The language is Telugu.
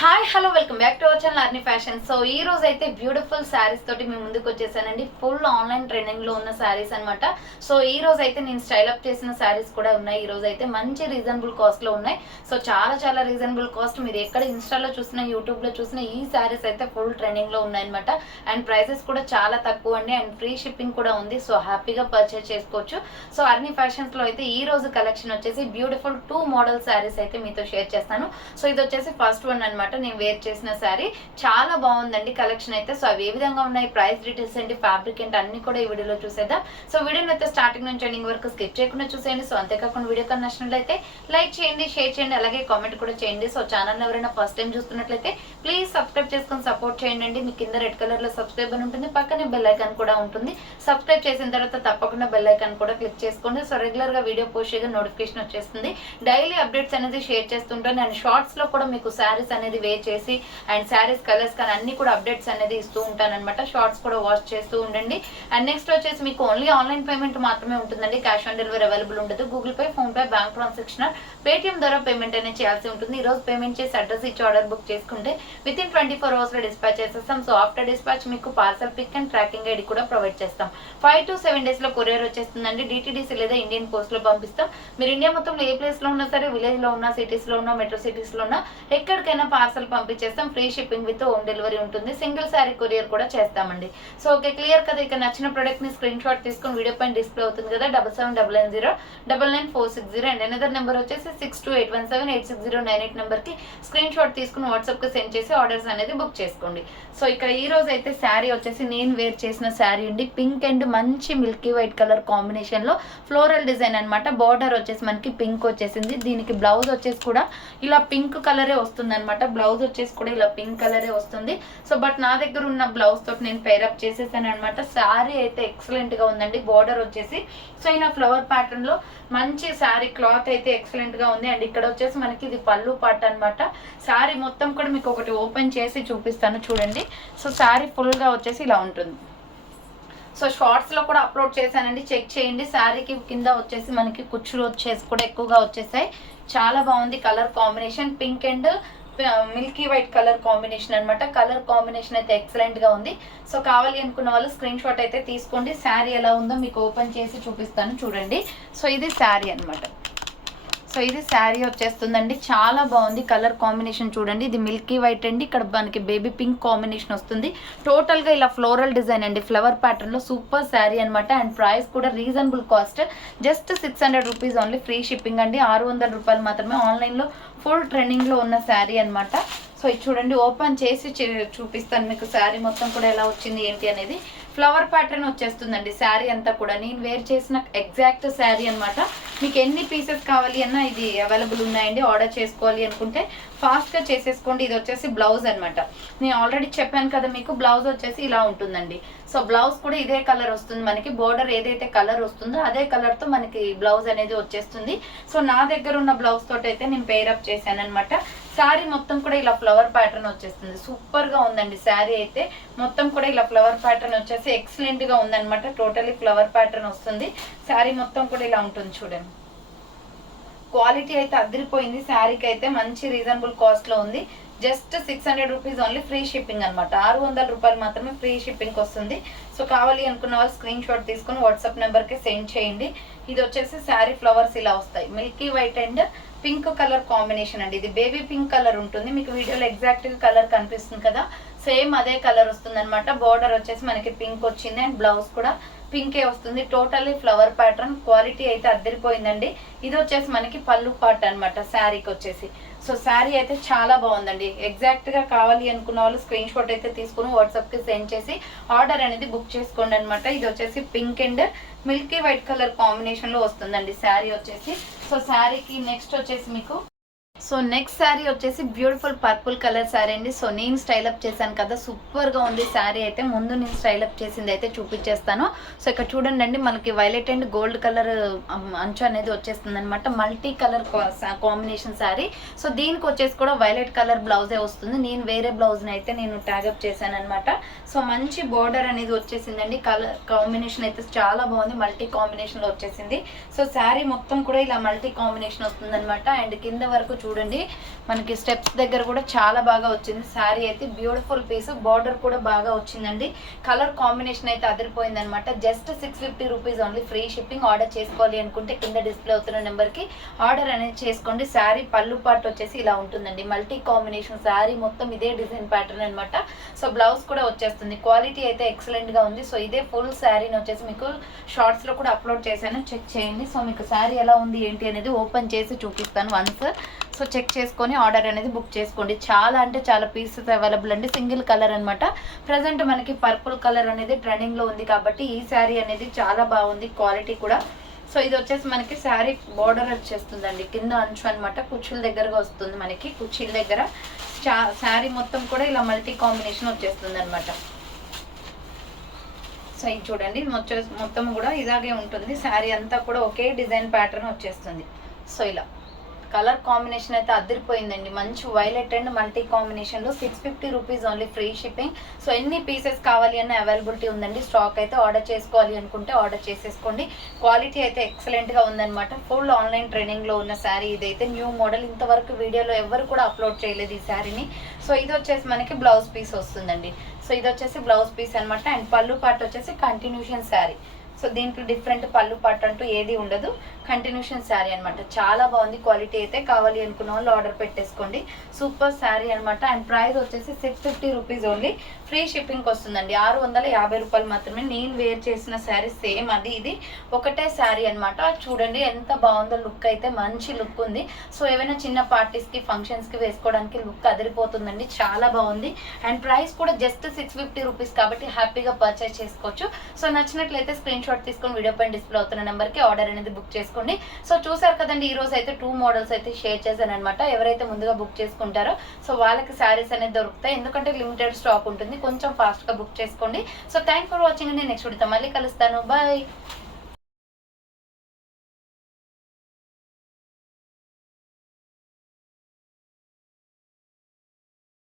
Hi hello welcome back to our channel అర్ని fashion. So ఈ రోజు అయితే బ్యూటిఫుల్ శారీస్ తోటి మేము ముందుకు వచ్చేసానండి. ఫుల్ ఆన్లైన్ ట్రెండింగ్ లో ఉన్న శారీస్ అనమాట. సో ఈ రోజు అయితే నేను స్టైల్ అప్ చేసిన శారీస్ కూడా ఉన్నాయి. ఈ రోజు అయితే మంచి రీజనబుల్ కాస్ట్ లో ఉన్నాయి. సో చాలా రీజనబుల్ కాస్ట్. మీరు ఎక్కడ ఇన్స్టాలో చూసినా యూట్యూబ్ లో చూసినా ఈ శారీస్ అయితే ఫుల్ ట్రెండింగ్ లో ఉన్నాయన్నమాట. అండ్ ప్రైసెస్ కూడా చాలా తక్కువ అండి. అండ్ ఫ్రీ షిప్పింగ్ కూడా ఉంది. సో హ్యాపీగా పర్చేస్ చేసుకోవచ్చు. సో అర్ని ఫ్యాషన్స్ లో అయితే ఈ రోజు కలెక్షన్ వచ్చేసి బ్యూటిఫుల్ 2 మోడల్ శారీస్ అయితే మీతో షేర్ చేస్తాను. సో ఇది వచ్చేసి ఫస్ట్ వన్ అనమాట. నేను వేర్ చేసిన శారీ చాలా బాగుందండి కలెక్షన్ అయితే. సో అవి ఏ విధంగా ఉన్నాయి, ప్రైస్ డీటెయిల్స్ ఏంటి, ఫ్యాబ్రిక్ ఏంటి అన్ని కూడా ఈ వీడియోలో చూసేద్దాం. సో వీడియోని అయితే స్టార్టింగ్ నుంచి ఎండింగ్ వరకు స్కిప్ చేయకుండా చూసేయండి. సో అంతేకాకుండా వీడియో కన్నా నచ్చినట్లయితే లైక్ చేయండి, షేర్ చేయండి, అలాగే కామెంట్ కూడా చేయండి. సో ఛానల్ ఎవరైనా ఫస్ట్ టైం చూస్తున్నట్లయితే ప్లీజ్ సబ్స్క్రైబ్ చేసుకొని సపోర్ట్ చేయండి. మీ కింద రెడ్ కలర్ లో సబ్స్క్రైబ్ అని ఉంటుంది, పక్కనే బెల్ ఐకాన్ కూడా ఉంటుంది. సబ్స్క్రైబ్ చేసిన తర్వాత తప్పకుండా బెల్ ఐకాన్ కూడా క్లిక్ చేసుకోండి. సో రెగ్యులర్ గా వీడియో పోస్ట్ చేయగా నోటిఫికేషన్ వచ్చేస్తుంది. డైలీ అప్డేట్స్ అనేది షేర్ చేస్తుంటాను. అండ్ షార్ట్స్ లో కూడా మీకు శారీస్ అనేది వేర్ చేసి అండ్ శారీస్ కలర్స్ కానీ అన్ని కూడా అప్డేట్స్ అనేది ఇస్తూ ఉంటాను అనమాట. షార్ట్స్ కూడా వాచ్ చేస్తూ ఉండండి. అండ్ నెక్స్ట్ వచ్చేసి మీకు ఓన్లీ ఆన్లైన్ పేమెంట్ మాత్రమే ఉంటుందండి. క్యాష్ ఆన్ డెలివరీ అవైలబుల్ ఉండదు. Google Pay, PhonePe, bank transaction, Paytm ద్వారా పేమెంట్ అనేది చేయాల్సి ఉంటుంది. ఈ రోజు పేమెంట్ చేసి అడ్రస్ ఇచ్చి ఆర్డర్ బుక్ చేసుకుంటే విత్ ఇన్ 24 hours లో డిస్పాచ్ చేసేస్తాం. సో ఆఫ్టర్ డిస్పాచ్ మీకు parcel pick and tracking ID కూడా ప్రొవైడ్ చేస్తాం. 5 to 7 days లో కొరియర్ వచ్చేస్తుందండి. డిటిడిసి లేదా ఇండియన్ పోస్ట్ లో పంపిస్తాం. మీరు ఇండియా మొత్తంలో ఏ ప్లేస్ లో ఉన్నా సరే, విలేజ్ లో ఉన్నా, సిటీస్ లో ఉన్నా, మెట్రో సిటీస్ లో ఉన్నా ఎక్కడికైనా పార్సల్ పంపించేస్తాం. Free shipping with home delivery ఉంటుంది. సింగిల్ శారీ కొరియర్ కూడా చేస్తామండి. సో ఓకే, క్లియర్ కదా. ఇక నచ్చిన ప్రొడక్ట్ ని స్క్రీన్ షాట్ తీసుకుని వీడియో పైన డిస్ప్లే అవుతుంది కదా, 7799099460 అండ్ అనదర్ నెంబర్ వచ్చేసి 6281786098 నెంబర్ కి స్క్రీన్ షాట్ తీసుకుని వాట్సాప్ కి సెండ్ చేసి ఆర్డర్స్ అనేది బుక్ చేసుకోండి. సో ఇక్కడ ఈ రోజు అయితే శారీ వచ్చేసి నేను వేర్ చేసిన శారీ అండి. పింక్ అండ్ మంచి మిల్కీ వైట్ కలర్ కాంబినేషన్ లో ఫ్లోరల్ డిజైన్ అనమాట. బార్డర్ వచ్చేసి మనకి పింక్ వచ్చేసింది. దీనికి బ్లౌజ్ వచ్చేసి కూడా ఇలా పింక్ కలరే వస్తుంది అనమాట. బ్లౌజ్ వచ్చేసి కూడా ఇలా పింక్ కలరే వస్తుంది. సో బట్ నా దగ్గర ఉన్న బ్లౌజ్ తోటి నేను పేరప్ చేసేసాను అనమాట. శారీ అయితే ఎక్సలెంట్ గా ఉందండి. బార్డర్ వచ్చేసి సో ఇలా ఫ్లవర్ ప్యాటర్న్ లో మంచి శారీ క్లాత్ అయితే ఎక్సలెంట్ గా ఉంది. అండ్ ఇక్కడ వచ్చేసి మనకి ఇది పళ్ళు పార్ట్ అనమాట. శారీ మొత్తం కూడా మీకు ఒకటి ఓపెన్ చేసి చూపిస్తాను చూడండి. సో శారీ ఫుల్ గా వచ్చేసి ఇలా ఉంటుంది. సో షార్ట్స్ లో కూడా అప్లోడ్ చేశానండి, చెక్ చేయండి. శారీకి కింద వచ్చేసి మనకి కుచ్చులు వచ్చేసి కూడా ఎక్కువగా వచ్చేసాయి. చాలా బాగుంది colour combination. Pink and Milky white colour combination అనమాట. కలర్ కాంబినేషన్ అయితే ఎక్సలెంట్ గా ఉంది. సో కావాలి అనుకున్న వాళ్ళు స్క్రీన్ షాట్ అయితే తీసుకోండి. శారీ ఎలా ఉందో మీకు ఓపెన్ చేసి చూపిస్తాను చూడండి. సో ఇది శారీ అనమాట. సో ఇది శారీ వచ్చేస్తుందండి. చాలా బాగుంది కలర్ కాంబినేషన్ చూడండి. ఇది మిల్కీ వైట్ అండి. ఇక్కడ మనకి బేబీ పింక్ కాంబినేషన్ వస్తుంది. టోటల్ గా ఇలా ఫ్లోరల్ డిజైన్ అండి, ఫ్లవర్ ప్యాటర్న్ లో సూపర్ శారీ అనమాట. అండ్ ప్రైస్ కూడా reasonable cost, just 600 rupees only. Free shipping అండి. 600 రూపాయలు మాత్రమే. ఆన్లైన్ లో ఫుల్ ట్రెండింగ్ లో ఉన్న శారీ అనమాట. సో ఇది చూడండి, ఓపెన్ చేసి చూపిస్తాను మీకు శారీ మొత్తం కూడా ఎలా వచ్చింది ఏంటి అనేది. ఫ్లవర్ ప్యాటర్న్ వచ్చేస్తుందండి శారీ అంతా కూడా. నేను వేర్ చేసిన ఎగ్జాక్ట్ శారీ అనమాట. మీకు ఎన్ని పీసెస్ కావాలి అన్నా ఇది అవైలబుల్ ఉన్నాయండి. ఆర్డర్ చేసుకోవాలి అనుకుంటే ఫాస్ట్ గా చేసేసుకోండి. ఇది వచ్చేసి బ్లౌజ్ అనమాట. నేను ఆల్రెడీ చెప్పాను కదా మీకు, బ్లౌజ్ వచ్చేసి ఇలా ఉంటుందండి. సో బ్లౌజ్ కూడా ఇదే కలర్ వస్తుంది మనకి. బోర్డర్ ఏదైతే కలర్ వస్తుందో అదే కలర్ తో మనకి బ్లౌజ్ అనేది వచ్చేస్తుంది. సో నా దగ్గర ఉన్న బ్లౌజ్ తోటి అయితే నేను పేరప్ చేశాను అనమాట. శారీ మొత్తం కూడా ఇలా ఫ్లవర్ ప్యాటర్న్ వచ్చేస్తుంది. సూపర్ గా ఉందండి శారీ అయితే. మొత్తం కూడా ఇలా ఫ్లవర్ ప్యాటర్న్ వచ్చేసి ఎక్సలెంట్ గా ఉందన్నమాట. టోటలీ ఫ్లవర్ ప్యాటర్న్ వస్తుంది. శారీ మొత్తం కూడా ఇలా ఉంటుంది చూడండి. క్వాలిటీ అయితే అదిరిపోయింది. శారీకి అయితే మంచి రీజనబుల్ కాస్ట్ లో ఉంది. Just 600 rupees only. Free shipping అనమాట. 600 రూపాయలు మాత్రమే ఫ్రీ షిప్పింగ్ వస్తుంది. సో కావాలి అనుకున్న వాళ్ళు స్క్రీన్ షాట్ తీసుకుని వాట్సాప్ నెంబర్ కి సెండ్ చేయండి. ఇది వచ్చేసి శారీ ఫ్లవర్స్ ఇలా వస్తాయి. Milky white and pink colour combination అండి. ఇది బేబీ పింక్ కలర్ ఉంటుంది. మీకు వీడియోలో ఎగ్జాక్ట్ గా కలర్ కనిపిస్తుంది కదా, సేమ్ అదే కలర్ వస్తుంది అనమాట. బార్డర్ వచ్చేసి మనకి పింక్ వచ్చింది అండ్ బ్లౌజ్ కూడా పింకే వస్తుంది. Totally flower pattern. క్వాలిటీ అయితే అద్దరిపోయిందండి. ఇది వచ్చేసి మనకి పళ్ళు పార్ట్ అనమాట శారీకి వచ్చేసి. సో శారీ అయితే చాలా బాగుందండి. ఎగ్జాక్ట్ గా కావాలి అనుకున్న వాళ్ళు స్క్రీన్ షాట్ అయితే తీసుకుని వాట్సాప్ కి సెండ్ చేసి ఆర్డర్ అనేది బుక్ చేసుకోండి అనమాట. ఇది వచ్చేసి pink and Milky white colour combination లో వస్తుందండి శారీ వచ్చేసి. సో శారీకి నెక్స్ట్ వచ్చేసి మీకు సో నెక్స్ట్ శారీ వచ్చేసి బ్యూటిఫుల్ పర్పుల్ కలర్ శారీ అండి. సో నేను స్టైల్ అప్ చేశాను కదా, సూపర్ గా ఉంది శారీ అయితే. ముందు నేను స్టైల్ అప్ చేసింది అయితే చూపించేస్తాను. సో ఇక్కడ చూడండి అండి, మనకి వైలెట్ అండ్ గోల్డ్ కలర్ అంచు అనేది వచ్చేస్తుంది అనమాట. Multi colour combination sari. So దీనికి వచ్చేసి కూడా వైలెట్ కలర్ బ్లౌజే వస్తుంది. నేను వేరే బ్లౌజ్ ని అయితే నేను ట్యాగ్ అప్ చేశాను అనమాట. సో మంచి బోర్డర్ అనేది వచ్చేసిందండి. కలర్ కాంబినేషన్ అయితే చాలా బాగుంది. మల్టీ కాంబినేషన్ లో వచ్చేసింది. సో శారీ మొత్తం కూడా ఇలా మల్టీ కాంబినేషన్ వస్తుంది అనమాట. అండ్ కింద వరకు చూడండి మనకి స్టెప్స్ దగ్గర కూడా చాలా బాగా వచ్చింది. శారీ అయితే బ్యూటిఫుల్ పీస్, బార్డర్ కూడా బాగా వచ్చిందండి. కలర్ కాంబినేషన్ అయితే అదిరిపోయింది అనమాట. Just 650 rupees only, free shipping. Order చేసుకోవాలి అనుకుంటే కింద డిస్ప్లే అవుతున్న నెంబర్కి ఆర్డర్ అనేది చేసుకోండి. శారీ పళ్ళు పార్ట్ వచ్చేసి ఇలా ఉంటుందండి, మల్టీ కాంబినేషన్ శారీ మొత్తం ఇదే డిజైన్ ప్యాటర్న్ అనమాట. సో బ్లౌజ్ కూడా వచ్చేస్తుంది. క్వాలిటీ అయితే ఎక్సలెంట్గా ఉంది. సో ఇదే ఫుల్ శారీని వచ్చేసి మీకు షార్ట్స్లో కూడా అప్లోడ్ చేశాను, చెక్ చేయండి. సో మీకు శారీ ఎలా ఉంది ఏంటి అనేది ఓపెన్ చేసి చూపిస్తాను వన్స్. సో చెక్ చేసుకొని ఆర్డర్ అనేది బుక్ చేసుకోండి. చాలా అంటే చాలా పీసెస్ అవైలబుల్ అండి. సింగిల్ కలర్ అనమాట. ప్రజెంట్ మనకి పర్పుల్ కలర్ అనేది ట్రెండింగ్లో ఉంది కాబట్టి ఈ శారీ అనేది చాలా బాగుంది, క్వాలిటీ కూడా. సో ఇది వచ్చేసి మనకి శారీ బార్డర్ వచ్చేస్తుందండి, కింద అంచు అనమాట, కుర్చీల దగ్గరగా వస్తుంది మనకి. కుర్చీల దగ్గర శారీ మొత్తం కూడా ఇలా మల్టీ కాంబినేషన్ వచ్చేస్తుంది అనమాట. సో ఇది చూడండి మొత్తం కూడా ఇలాగే ఉంటుంది. శారీ అంతా కూడా ఒకే డిజైన్ ప్యాటర్న్ వచ్చేస్తుంది. సో ఇలా కలర్ కాంబినేషన్ అయితే అదిరిపోయిందండి. మంచి వైలెట్ అండ్ మల్టీ కాంబినేషన్లో 650 rupees only, free shipping. So ఎన్ని పీసెస్ కావాలి అన్న అవైలబిలిటీ ఉందండి. స్టాక్ అయితే ఆర్డర్ చేసుకోవాలి అనుకుంటే ఆర్డర్ చేసేసుకోండి. క్వాలిటీ అయితే ఎక్సలెంట్గా ఉందన్నమాట. ఫుల్ ఆన్లైన్ ట్రైనింగ్లో ఉన్న శారీ ఇదైతే న్యూ మోడల్. ఇంతవరకు వీడియోలో ఎవరు కూడా అప్లోడ్ చేయలేదు ఈ శారీని. సో ఇది వచ్చేసి మనకి బ్లౌజ్ పీస్ వస్తుందండి. సో ఇది వచ్చేసి బ్లౌజ్ పీస్ అనమాట. అండ్ పళ్ళు పార్ట్ వచ్చేసి కంటిన్యూషన్ శారీ. సో దీంట్లో డిఫరెంట్ పళ్ళు పార్ట్ అంటూ ఏది ఉండదు, కంటిన్యూషన్ శారీ అనమాట. చాలా బాగుంది, క్వాలిటీ అయితే. కావాలి అనుకున్న వాళ్ళు ఆర్డర్ పెట్టేసుకోండి. సూపర్ శారీ అనమాట. అండ్ ప్రైస్ వచ్చేసి 650 రూపీస్ ఓన్లీ, ఫ్రీ షిప్పింగ్కి వస్తుందండి. 650 రూపాయలు మాత్రమే. నేను వేర్ చేసిన శారీ సేమ్ అది ఇది ఒకటే శారీ అనమాట. చూడండి ఎంత బాగుందో, లుక్ అయితే మంచి లుక్ ఉంది. సో ఏవైనా చిన్న పార్టీస్కి ఫంక్షన్స్కి వేసుకోవడానికి లుక్ అదిరిపోతుందండి, చాలా బాగుంది. అండ్ ప్రైస్ కూడా జస్ట్ 650 రూపీస్ కాబట్టి హ్యాపీగా పర్చేస్ చేసుకోవచ్చు. సో నచ్చినట్లయితే స్క్రీన్ షాట్ తీసుకొని వీడియో పైన డిస్ప్లే అవుతున్న నెంబర్కి ఆర్డర్ అనేది బుక్ చేసుకోండి. సో చూసారు కదండి, ఈ రోజు అయితే 2 మోడల్స్ అయితే షేర్ చేశాను అనమాట. ఎవరైతే ముందుగా బుక్ చేసుకుంటారో సో వాళ్ళకి శారీస్ అనేది దొరుకుతాయి, ఎందుకంటే లిమిటెడ్ స్టాక్ ఉంటుంది. కొంచెం ఫాస్ట్గా బుక్ చేసుకోండి. సో థ్యాంక్ ఫర్ వాచింగ్ అండి. నెక్స్ట్ వీడియోతో మళ్ళీ కలుస్తాను. బాయ్.